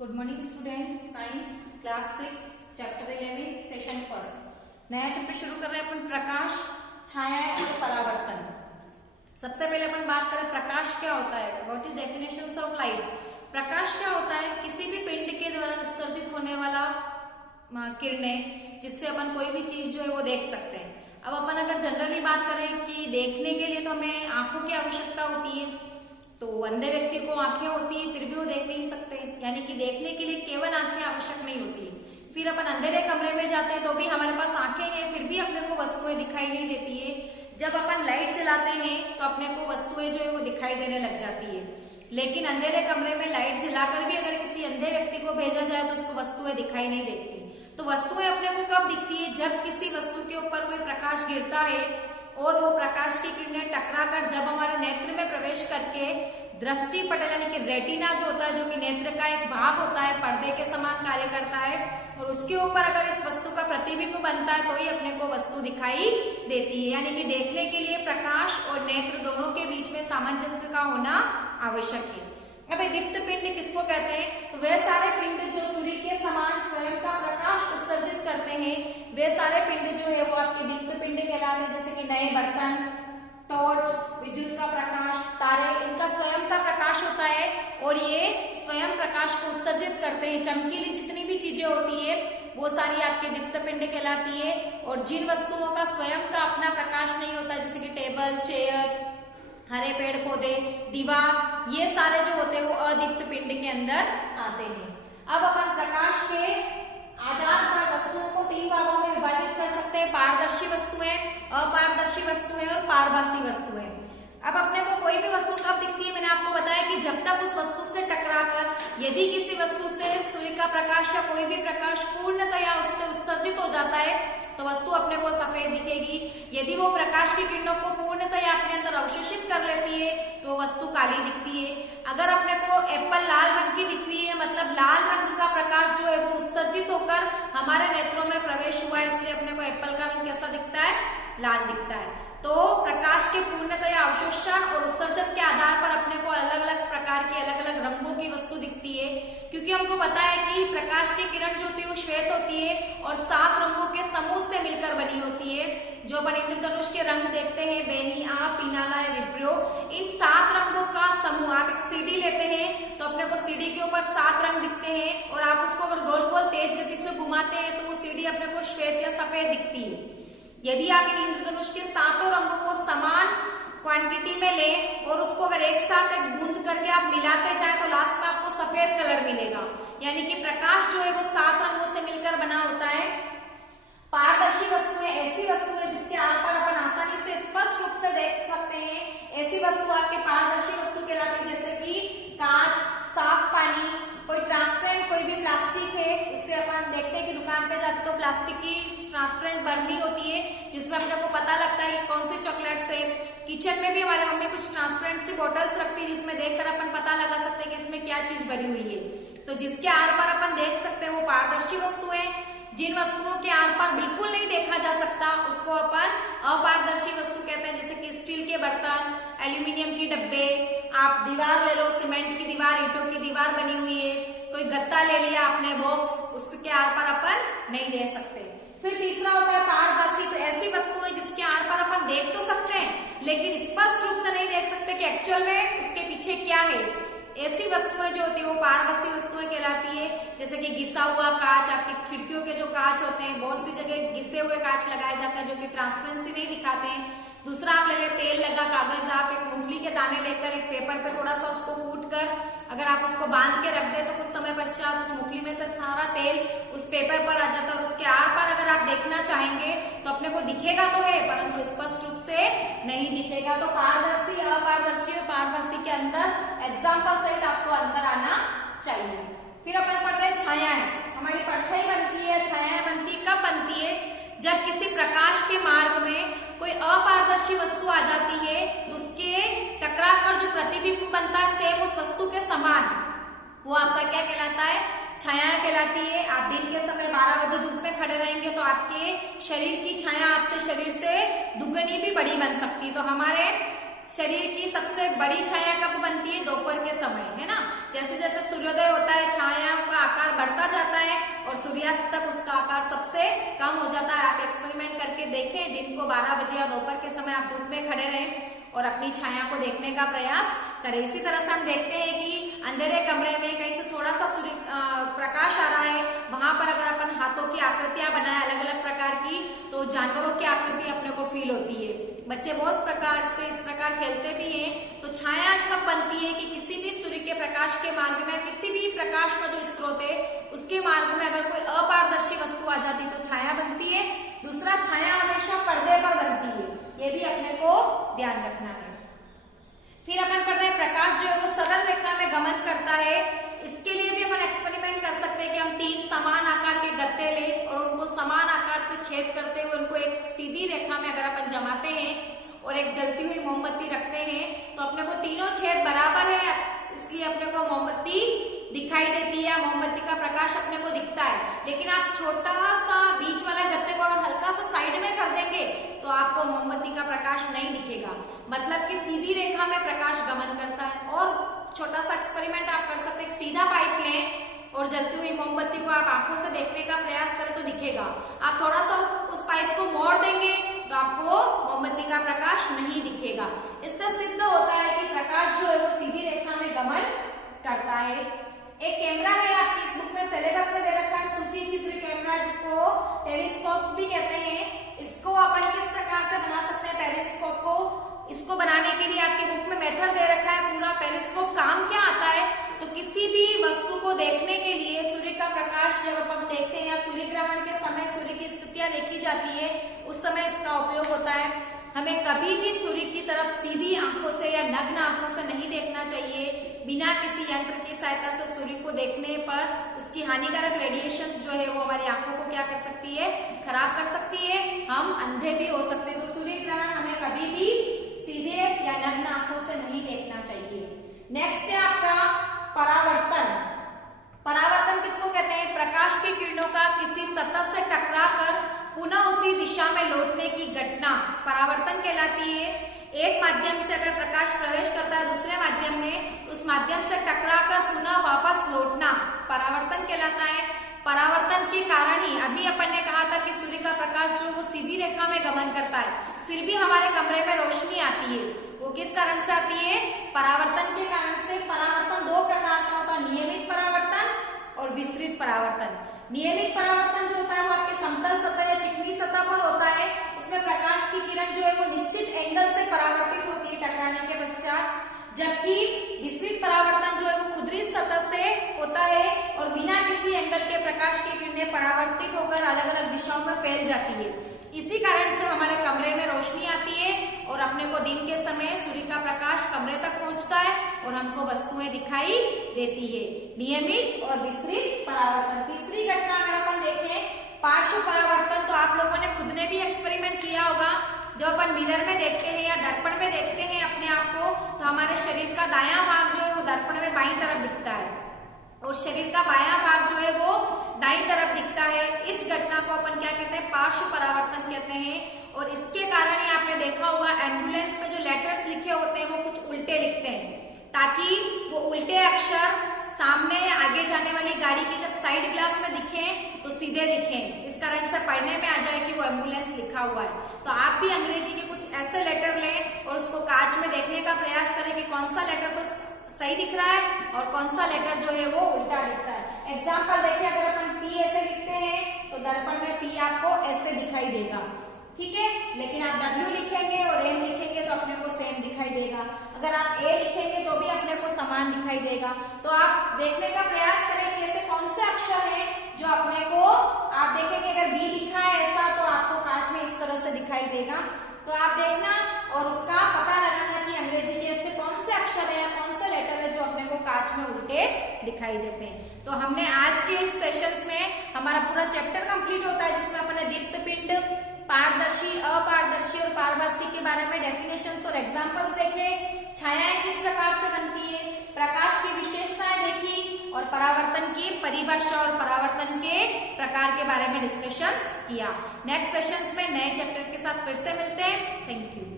Good morning student. Science class 6 chapter 11 session first नया chapter शुरू कर रहे हैं अपन प्रकाश, छायाएं और परावर्तन। सबसे पहले अपन बात करें प्रकाश क्या होता है। What is definitions of light. प्रकाश क्या होता है? किसी भी पिंड के द्वारा उत्सर्जित होने वाला किरणें जिससे अपन कोई भी चीज जो है वो देख सकते हैं। अब अपन अगर जनरली बात करें कि देखने के लिए तो हमें आंखों की आवश्यकता होती है, तो अंधे व्यक्ति को आंखें होती है फिर भी वो देख नहीं सकते, यानी कि देखने के लिए केवल आंखें आवश्यक नहीं होती है। फिर अपन अंधेरे कमरे में जाते हैं तो भी हमारे पास आंखें हैं फिर भी अपने को वस्तुएं दिखाई नहीं देती है। जब अपन लाइट जलाते हैं तो अपने को वस्तुएं जो है वो दिखाई देने लग जाती है। लेकिन अंधेरे कमरे में लाइट जलाकर भी अगर किसी अंधे व्यक्ति को भेजा जाए तो उसको वस्तुएं दिखाई नहीं देती। तो वस्तुएं अपने को कब दिखती है? जब किसी वस्तु के ऊपर कोई प्रकाश गिरता है और वो प्रकाश की किरणें टकराकर जब हमारे नेत्र में प्रवेश करके दृष्टि पटल यानी कि रेटिना जो होता है, जो कि नेत्र का एक भाग होता है, पर्दे के समान कार्य करता है, और उसके ऊपर अगर इस वस्तु का प्रतिबिंब बनता है तो ही अपने को वस्तु दिखाई देती है। यानी कि देखने के लिए प्रकाश और नेत्र दोनों के बीच में सामंजस्य का होना आवश्यक है। अब दीप्त पिंड किसको कहते हैं? तो वे सारे पिंड जो सूर्य के समान स्वयं का प्रकाश उत्सर्जित करते हैं, वे सारे पिंड जो है वो आपके दीप्त पिंड कहलाते हैं। जैसे कि नए बर्तन, टॉर्च, विद्युत का प्रकाश, तारे, इनका स्वयं का प्रकाश होता है और ये स्वयं प्रकाश को उत्सर्जित करते हैं। चमकीली जितनी भी चीजें होती है वो सारी आपके दीप्त पिंड कहलाती है। और जिन वस्तुओं का स्वयं का अपना प्रकाश नहीं होता, जैसे कि टेबल, चेयर, हरे पेड़ पौधे, दीवार, ये सारे जो होते हैं वो अदीप्त पिंड के अंदर आते हैं। अब अपन प्रकाश के आधार पर वस्तुओं को तीन भागों में विभाजित कर सकते हैं: पारदर्शी वस्तुएं, अपारदर्शी वस्तुएं और पारभासी वस्तुएं। अब अपने को कोई भी वस्तु कब दिखती है? मैंने आपको बताया कि जब तक उस वस्तु से टकराकर यदि किसी वस्तु से सूर्य का प्रकाश या कोई भी प्रकाश पूर्णतया उससे उत्सर्जित हो जाता है तो वस्तु अपने को सफेद दिखेगी। यदि वो प्रकाश की किरणों को पूर्णतया अपने अंदर अवशोषित कर लेती है तो वस्तु काली दिखती है। अगर अपने को एप्पल लाल रंग की दिख रही है, मतलब लाल रंग का प्रकाश जो है वो उत्सर्जित होकर हमारे नेत्रों में प्रवेश हुआ है, इसलिए अपने को एप्पल का रंग कैसा दिखता है? लाल दिखता है। तो प्रकाश के पूर्णतया अवशोषण और उत्सर्जन के आधार पर अपने को अलग अलग प्रकार की अलग अलग रंगों की वस्तु दिखती है, क्योंकि हमको पता है कि प्रकाश की किरण जो होती है वो श्वेत होती है और 7 रंगों के समूह से मिलकर बनी होती है। जो अपन इंद्रधनुष के रंग देखते हैं, बेनी, आप, पीनाला, विप्रो, इन 7 रंगों का समूह। आप एक सीढ़ी लेते हैं तो अपने को सीढ़ी के ऊपर 7 रंग दिखते हैं और आप उसको अगर गोल गोल तेज गति से घुमाते हैं तो वो सीढ़ी अपने को श्वेत या सफेद दिखती है। यदि आप इन इंद्रधनुष के 7 रंगों को समान क्वांटिटी में लें और उसको अगर एक साथ एक बूंद करके आप मिलाते जाए तो लास्ट में आपको सफेद कलर मिलेगा। यानी कि प्रकाश जो है वो 7 रंगों से मिलकर बना होता है। पारदर्शी वस्तुएं ऐसी वस्तुएं जिसके आर पार अपन आसानी से स्पष्ट रूप से देख सकते हैं, ऐसी वस्तु आपके पारदर्शी वस्तु कहलाती है। जैसे कि कांच, साफ पानी, कोई ट्रांसपेरेंट कोई भी प्लास्टिक है, उससे अपन देखते हैं कि दुकान पे जाते तो प्लास्टिक की ट्रांसपेरेंट बर्नी होती है जिसमें अपने को पता लगता है कि कौन सी चॉकलेट्स है। किचन में भी हमारी मम्मी कुछ ट्रांसपेरेंट सी बॉटल्स रखती है जिसमें देखकर अपन पता लगा सकते हैं कि इसमें क्या चीज भरी हुई है। तो जिसके आर पार अपन देख सकते हैं वो पारदर्शी वस्तुएं। जिन वस्तुओं के आर पार बिल्कुल नहीं देखा जा सकता उसको अपन अपारदर्शी वस्तु कहते हैं। जैसे कि स्टील के बर्तन, एल्यूमिनियम की डब्बे, आप दीवार ले लो, सीमेंट की दीवार, ईंटों की दीवार बनी हुई है, कोई गत्ता ले लिया आपने बॉक्स, उसके आर पार अपन नहीं देख सकते। फिर तीसरा होता है पारभासी। तो ऐसी वस्तुएं जिसके आर पार अपन देख तो सकते हैं लेकिन स्पष्ट रूप से नहीं देख सकते कि एक्चुअल में उसके पीछे क्या है। ऐसी वस्तुएं जो होती है वो पारभासी वस्तुएं कहलाती है। जैसे कि घिसा हुआ कांच, आपकी खिड़कियों के जो कांच होते हैं, बहुत सी जगह घिसे हुए कांच लगाए जाते हैं जो कि ट्रांसपेरेंसी नहीं दिखाते हैं। दूसरा आप ले लें तेल लगा कागज, आप एक मूंगफली के दाने लेकर एक पेपर पे थोड़ा सा उसको कूट कर अगर आप उसको बांध के रख दे तो कुछ समय पश्चात उस मूंगफली में से सारा तेल उस पेपर पर आ जाता है और उसके आर पार अगर आप देखना चाहेंगे तो अपने को दिखेगा तो है परंतु स्पष्ट रूप से नहीं दिखेगा। तो पारदर्शी, अपारदर्शी और पारभासी के अंदर एग्जाम्पल सहित आपको अंतर आना चाहिए। फिर अपन पढ़ रहे हैं छायाएं। हमारी परछाई बनती है, छायाएं बनती है। कब बनती है? जब किसी प्रकाश के मार्ग में कोई अपारदर्शी वस्तु आ जाती है तो उसके टकराकर जो प्रतिबिंब बनता है सेम उस वस्तु के समान, वो आपका क्या कहलाता है? छाया कहलाती है। आप दिन के समय 12 बजे धूप में खड़े रहेंगे तो आपके शरीर की छाया आपसे शरीर से दुगनी भी बड़ी बन सकती है। तो हमारे शरीर की सबसे बड़ी छाया कब बनती है? दोपहर के समय, है ना। जैसे जैसे सूर्योदय होता है छाया का बढ़ता जाता है और सूर्यास्त तक उसका आकार सबसे कम हो जाता है। आप एक्सपेरिमेंट करके देखें, दिन को 12 बजे या दोपहर के समय आप धूप में खड़े रहें और अपनी छाया को देखने का प्रयास करें। इसी तरह से हम देखते हैं कि अंधेरे कमरे में कहीं से थोड़ा सा सूर्य प्रकाश आ रहा है, वहां पर अगर अपन हाथों की आकृतियां बनाए अलग अलग प्रकार की, तो जानवरों की आकृति अपने को फील होती है। बच्चे बहुत प्रकार से इस प्रकार खेलते भी हैं। तो छाया कब बनती है कि किसी भी सूर्य के प्रकाश के मार्ग में, किसी भी प्रकाश का जो स्रोत है उसके मार्ग में अगर कोई अपारदर्शी वस्तु आ जाती है तो छाया बनती है। दूसरा, छाया हमेशा पर्दे पर बनती है, ये भी अपने को ध्यान रखना है। फिर अपन पढ़ रहे हैं प्रकाश जो है वो सरल रेखा में गमन करता है। इसके लिए भी अपन एक्सपेरिमेंट कर सकते हैं कि हम 3 समान आकार के गत्ते लें और उनको समान आकार से छेद करते हुए उनको एक सीधी रेखा में अगर अपन जमाते हैं और एक जलती हुई मोमबत्ती रखते हैं तो अपने को तीनों छेद बराबर है, इसलिए अपने को मोमबत्ती दिखाई देती है, मोमबत्ती का प्रकाश अपने को दिखता है। लेकिन आप छोटा सा बीच वाला गत्ते को अगर हल्का सा साइड में कर देंगे तो आपको मोमबत्ती का प्रकाश नहीं दिखेगा। मतलब कि सीधी रेखा में प्रकाश गमन करता है। और छोटा सा एक्सपेरिमेंट आप कर सकते हैं, सीधा पाइप लें और जलती हुई मोमबत्ती को आप आंखों से देखने का प्रयास करें तो दिखेगा। आप थोड़ा सा उस पाइप को मोड़ देंगे तो आपको मोमबत्ती का प्रकाश नहीं दिखेगा। इससे सिद्ध होता है कि प्रकाश जो है वो सीधी रेखा में गमन करता है। एक कैमरा है, आपकी इस बुक में सिलेबस में दे रखा है सूची चित्र कैमरा, जिसको टेलीस्कोप्स भी कहते हैं। इसको अपन किस प्रकार से बना सकते हैं टेलीस्कोप को, इसको बनाने के लिए आपके बुक में मेथड दे रखा है पूरा। टेलीस्कोप काम क्या आता है, तो किसी भी वस्तु को देखने के लिए सूर्य का प्रकाश जब अपन देखते हैं या सूर्य ग्रहण के समय सूर्य की स्थितियां देखी जाती है उस समय इसका उपयोग होता है। हमें कभी भी सूर्य की तरफ सीधी आंखों से या नग्न आंखों से नहीं देखना चाहिए। बिना किसी यंत्र की सहायता से सूर्य को देखने पर उसकी हानिकारक रेडिएशंस जो है वो हमारी आंखों को क्या कर सकती है, खराब कर सकती है, हम अंधे भी हो सकते हैं। तो सूर्य ग्रहण हमें कभी भी सीधे या नग्न आंखों से नहीं देखना चाहिए। नेक्स्ट है आपका परावर्तन। परावर्तन किसको कहते हैं, प्रकाश की किरणों का किसी सतह से टकराकर पुनः उसी दिशा में लौटने की घटना परावर्तन कहलाती है। एक माध्यम से अगर प्रकाश प्रवेश करता है दूसरे माध्यम में तो उस माध्यम से टकराकर पुनः वापस लौटना परावर्तन कहलाता है। परावर्तन के कारण ही अभी अपन ने कहा था कि सूर्य का प्रकाश जो वो सीधी रेखा में गमन करता है, फिर भी हमारे कमरे में रोशनी आती है, वो किस कारण से आती है, परावर्तन के कारण से। परावर्तन 2 प्रकार का होता है, नियमित परावर्तन और विसरित परावर्तन। नियमित परावर्तन जो होता है वो आपके समतल सतह या चिकनी सतह पर होता है। इसमें प्रकाश की किरण जो है वो निश्चित एंगल से परावर्तित होती है टकराने के पश्चात, जबकि विसरित परावर्तन जो है वो खुदरी सतह से होता है और बिना किसी एंगल के प्रकाश की किरणें परावर्तित होकर अलग अलग दिशाओं में फैल जाती है। इसी कारण से हमारे कमरे में रोशनी आती है और अपने को दिन के समय सूर्य का प्रकाश कमरे तक पहुंचता है और हमको वस्तुएं दिखाई देती है। नियमित और विसरित परावर्तन। तीसरी घटना अगर अपन देखें पार्श्व परावर्तन, तो आप लोगों ने खुद ने भी एक्सपेरिमेंट किया होगा। जब अपन मिरर में देखते हैं या दर्पण में देखते हैं अपने आप को, तो हमारे शरीर का दायां भाग जो है वो दर्पण में बाईं तरफ दिखता है और शरीर का बायां भाग जो है वो दाईं तरफ दिखता है। इस घटना को अपन क्या कहते हैं, पार्श्व परावर्तन कहते हैं। और इसके कारण ही आपने देखा होगा एम्बुलेंस में जो लेटर्स लिखे होते हैं वो कुछ उल्टे लिखते हैं, ताकि वो उल्टे अक्षर सामने आगे जाने वाली गाड़ी के जब साइड ग्लास में दिखें तो सीधे दिखें, इस कारण से पढ़ने में आ जाए कि वो एम्बुलेंस लिखा हुआ है। तो आप भी अंग्रेजी के कुछ ऐसे लेटर लें और उसको कांच में देखने का प्रयास करें कि कौन सा लेटर तो सही दिख रहा है और कौन सा लेटर जो है वो उल्टा दिख रहा है। एग्जाम्पल देखिए, अगर अपन पी ऐसे लिखते हैं तो दर्पण में पी आपको ऐसे दिखाई देगा, ठीक है। लेकिन आप डब्ल्यू लिखेंगे और एम लिखेंगे तो अपने को सेम दिखाई देगा। अगर आप ए लिखेंगे तो भी अपने को समान दिखाई देगा। तो आप देखने का प्रयास करें कि ऐसे कौन से अक्षर हैं जो अपने को, आप देखेंगे अगर बी लिखा है ऐसा तो आपको कांच में इस तरह से दिखाई देगा। तो आप देखना और उसका पता लगाना कि अंग्रेजी के ऐसे कौन से अक्षर है या कौन से लेटर है जो अपने को कांच में उल्टे दिखाई देते हैं। तो हमने आज के इस सेशंस में हमारा पूरा चैप्टर कंप्लीट होता है, जिसमें अपने दीप्त पिंड, पारदर्शी, अपारदर्शी और पारदर्शी के बारे में डेफिनेशंस और एग्जांपल्स देखे, छायाएं किस प्रकार से बनती है, प्रकाश की विशेषताएं देखी और परावर्तन की परिभाषा और परावर्तन के प्रकार के बारे में डिस्कशंस किया। नेक्स्ट सेशंस में नए चैप्टर के साथ फिर से मिलते हैं। Thank you.